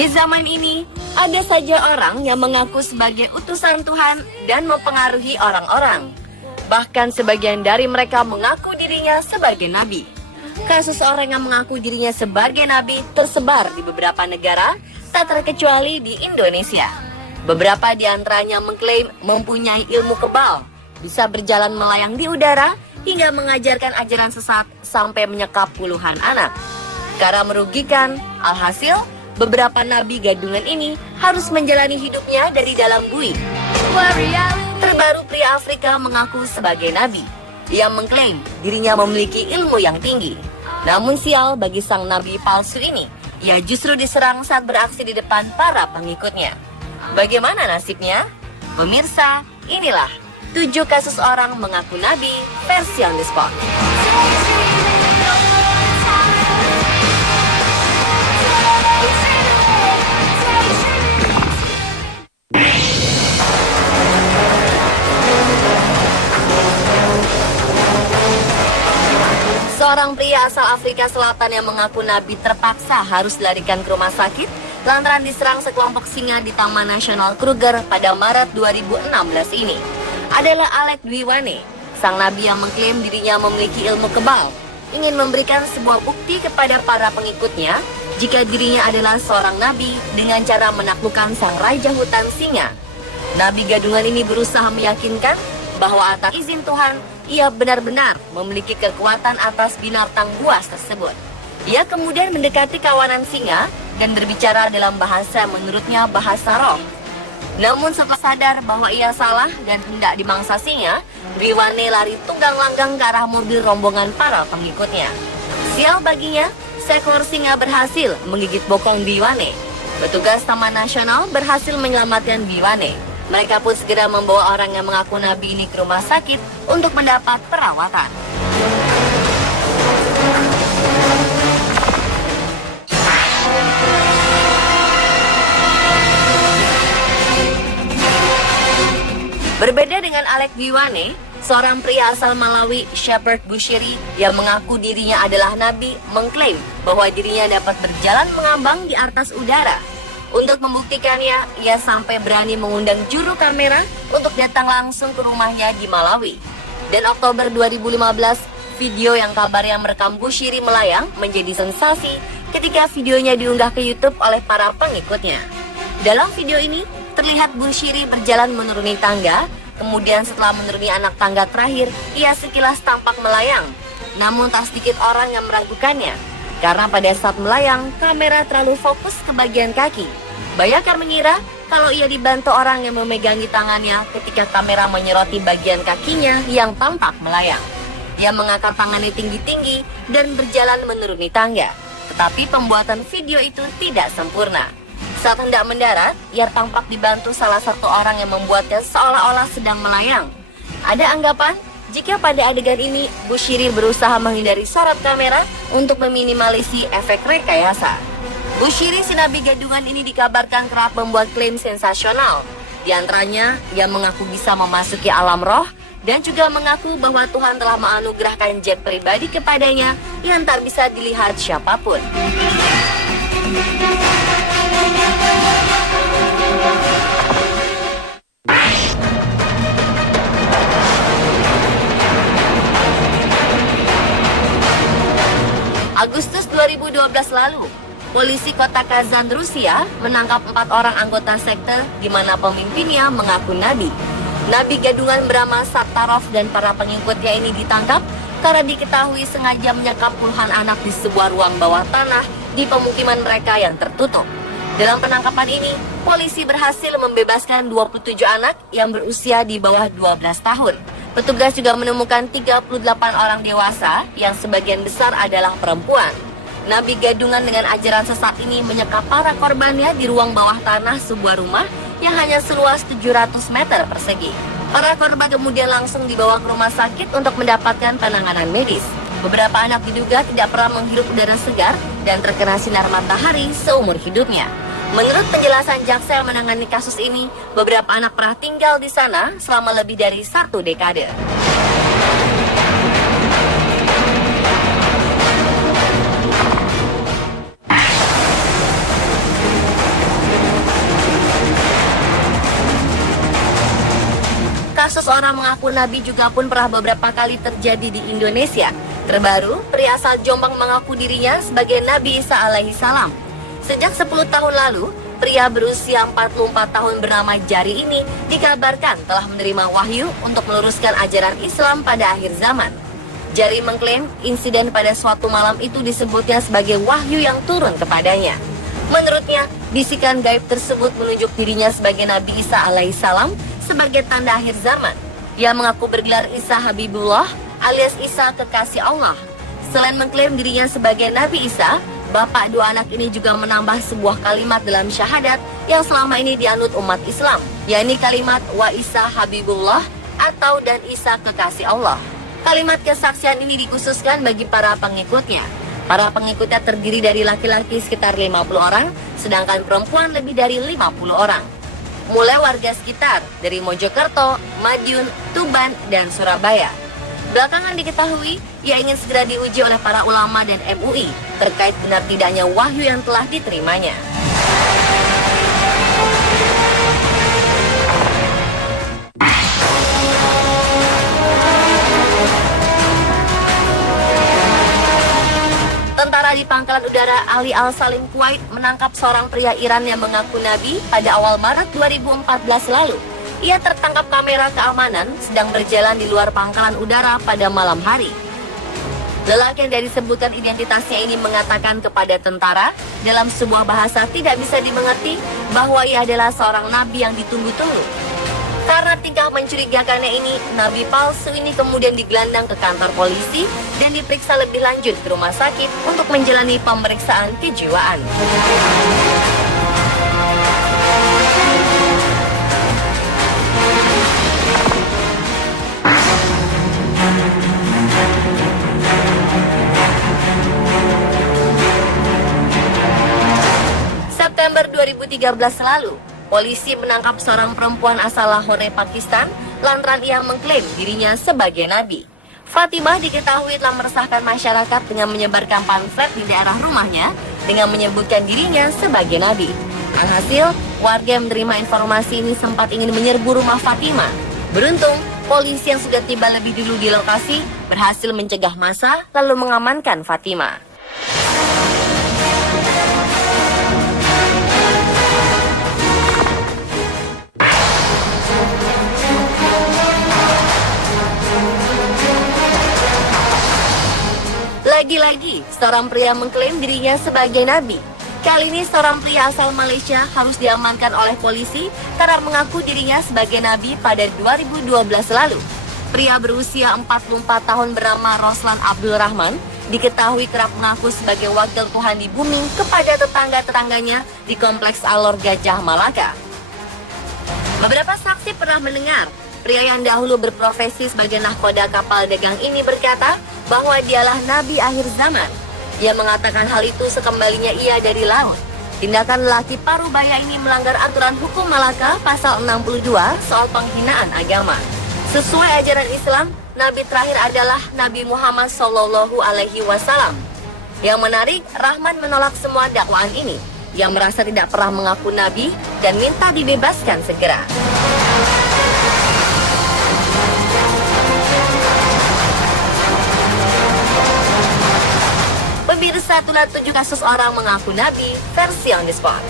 Di zaman ini, ada saja orang yang mengaku sebagai utusan Tuhan dan mempengaruhi orang-orang. Bahkan sebagian dari mereka mengaku dirinya sebagai nabi. Kasus orang yang mengaku dirinya sebagai nabi tersebar di beberapa negara, tak terkecuali di Indonesia. Beberapa di antaranya mengklaim mempunyai ilmu kebal, bisa berjalan melayang di udara, hingga mengajarkan ajaran sesat sampai menyekap puluhan anak. Karena merugikan, alhasil beberapa nabi gadungan ini harus menjalani hidupnya dari dalam bui. Terbaru pria Afrika mengaku sebagai nabi. Ia mengklaim dirinya memiliki ilmu yang tinggi. Namun sial bagi sang nabi palsu ini, ia justru diserang saat beraksi di depan para pengikutnya. Bagaimana nasibnya? Pemirsa, inilah 7 kasus orang mengaku nabi versi on the spot. Seorang pria asal Afrika Selatan yang mengaku nabi terpaksa harus dilarikan ke rumah sakit lantaran diserang sekelompok singa di Taman Nasional Kruger pada Maret 2016 ini adalah Alec Dwiwane, sang nabi yang mengklaim dirinya memiliki ilmu kebal, ingin memberikan sebuah bukti kepada para pengikutnya jika dirinya adalah seorang nabi dengan cara menaklukkan sang raja hutan singa. Nabi gadungan ini berusaha meyakinkan bahwa atas izin Tuhan, ia benar-benar memiliki kekuatan atas binatang buas tersebut. Ia kemudian mendekati kawanan singa dan berbicara dalam bahasa menurutnya bahasa roh. Namun setelah sadar bahwa ia salah dan hendak dimangsa singa, Dwiwane lari tunggang langgang ke arah mobil rombongan para pengikutnya. Sial baginya, seekor singa berhasil menggigit bokong Dwiwane. Petugas Taman Nasional berhasil menyelamatkan Dwiwane. Mereka pun segera membawa orang yang mengaku nabi ini ke rumah sakit untuk mendapat perawatan. Berbeda dengan Alec Dwiwane, seorang pria asal Malawi, Shepherd Bushiri, yang mengaku dirinya adalah nabi, mengklaim bahwa dirinya dapat berjalan mengambang di atas udara. Untuk membuktikannya, ia sampai berani mengundang juru kamera untuk datang langsung ke rumahnya di Malawi. Dan Oktober 2015, video yang kabarnya merekam Bushiri melayang menjadi sensasi ketika videonya diunggah ke YouTube oleh para pengikutnya. Dalam video ini, terlihat Bushiri berjalan menuruni tangga, kemudian setelah menuruni anak tangga terakhir, ia sekilas tampak melayang. Namun tak sedikit orang yang meragukannya, karena pada saat melayang, kamera terlalu fokus ke bagian kaki. Bayangkan mengira kalau ia dibantu orang yang memegangi tangannya ketika kamera menyoroti bagian kakinya yang tampak melayang. Ia mengangkat tangannya tinggi-tinggi dan berjalan menuruni tangga. Tetapi pembuatan video itu tidak sempurna. Saat hendak mendarat, ia tampak dibantu salah satu orang yang membuatnya seolah-olah sedang melayang. Ada anggapan jika pada adegan ini, Bushiri berusaha menghindari sorot kamera untuk meminimalisi efek rekayasa. Bushiri si nabi gadungan ini dikabarkan kerap membuat klaim sensasional. Di antaranya, ia mengaku bisa memasuki alam roh dan juga mengaku bahwa Tuhan telah menganugerahkan jet pribadi kepadanya yang tak bisa dilihat siapapun. Agustus 2012 lalu, polisi kota Kazan, Rusia menangkap 4 orang anggota sekte di mana pemimpinnya mengaku nabi. Nabi gadungan bernama Sattarov dan para pengikutnya ini ditangkap karena diketahui sengaja menyekap puluhan anak di sebuah ruang bawah tanah di pemukiman mereka yang tertutup. Dalam penangkapan ini, polisi berhasil membebaskan 27 anak yang berusia di bawah 12 tahun. Petugas juga menemukan 38 orang dewasa yang sebagian besar adalah perempuan. Nabi gadungan dengan ajaran sesat ini menyekap para korbannya di ruang bawah tanah sebuah rumah yang hanya seluas 700 meter persegi. Para korban kemudian langsung dibawa ke rumah sakit untuk mendapatkan penanganan medis. Beberapa anak diduga tidak pernah menghirup udara segar dan terkena sinar matahari seumur hidupnya. Menurut penjelasan jaksa yang menangani kasus ini, beberapa anak pernah tinggal di sana selama lebih dari 1 dekade. Kasus orang mengaku nabi juga pun pernah beberapa kali terjadi di Indonesia. Terbaru, pria asal Jombang mengaku dirinya sebagai Nabi Isa alaihi salam. Sejak 10 tahun lalu, pria berusia 44 tahun bernama Jari ini dikabarkan telah menerima wahyu untuk meluruskan ajaran Islam pada akhir zaman. Jari mengklaim insiden pada suatu malam itu disebutnya sebagai wahyu yang turun kepadanya. Menurutnya, bisikan gaib tersebut menunjuk dirinya sebagai Nabi Isa alaihi salam sebagai tanda akhir zaman. Ia mengaku bergelar Isa Habibullah alias Isa kekasih Allah. Selain mengklaim dirinya sebagai Nabi Isa, bapak dua anak ini juga menambah sebuah kalimat dalam syahadat yang selama ini dianut umat Islam, yakni kalimat Wa Isa Habibullah atau dan Isa kekasih Allah. Kalimat kesaksian ini dikhususkan bagi para pengikutnya. Para pengikutnya terdiri dari laki-laki sekitar 50 orang, sedangkan perempuan lebih dari 50 orang. Mulai warga sekitar dari Mojokerto, Madiun, Tuban, dan Surabaya. Belakangan diketahui, ia ingin segera diuji oleh para ulama dan MUI terkait benar tidaknya wahyu yang telah diterimanya. Tentara di Pangkalan Udara Ali Al-Salim Kuwait menangkap seorang pria Iran yang mengaku nabi pada awal Maret 2014 lalu. Ia tertangkap kamera keamanan sedang berjalan di luar pangkalan udara pada malam hari. Lelaki yang disebutkan identitasnya ini mengatakan kepada tentara dalam sebuah bahasa tidak bisa dimengerti bahwa ia adalah seorang nabi yang ditunggu-tunggu. Karena tingkah mencurigakannya ini, nabi palsu ini kemudian digelandang ke kantor polisi dan diperiksa lebih lanjut ke rumah sakit untuk menjalani pemeriksaan kejiwaan. September 2013 lalu, polisi menangkap seorang perempuan asal Lahore, Pakistan, lantaran ia mengklaim dirinya sebagai nabi. Fatimah diketahui telah meresahkan masyarakat dengan menyebarkan pamflet di daerah rumahnya dengan menyebutkan dirinya sebagai nabi. Alhasil, warga yang menerima informasi ini sempat ingin menyerbu rumah Fatimah. Beruntung, polisi yang sudah tiba lebih dulu di lokasi berhasil mencegah massa lalu mengamankan Fatimah. Lagi-lagi, seorang pria mengklaim dirinya sebagai nabi. Kali ini seorang pria asal Malaysia harus diamankan oleh polisi karena mengaku dirinya sebagai nabi pada 2012 lalu. Pria berusia 44 tahun bernama Roslan Abdul Rahman diketahui kerap mengaku sebagai wakil Tuhan di bumi kepada tetangga-tetangganya di Kompleks Alor Gajah Malaka. Beberapa saksi pernah mendengar pria yang dahulu berprofesi sebagai nahkoda kapal dagang ini berkata bahwa dialah nabi akhir zaman. Ia mengatakan hal itu sekembalinya ia dari laut. Tindakan lelaki parubaya ini melanggar aturan hukum Malaka pasal 62 soal penghinaan agama. Sesuai ajaran Islam, nabi terakhir adalah Nabi Muhammad SAW. Yang menarik, Rahman menolak semua dakwaan ini. Ia merasa tidak pernah mengaku nabi dan minta dibebaskan segera. Pemirsa, itulah 7 kasus orang mengaku nabi versi on the spot.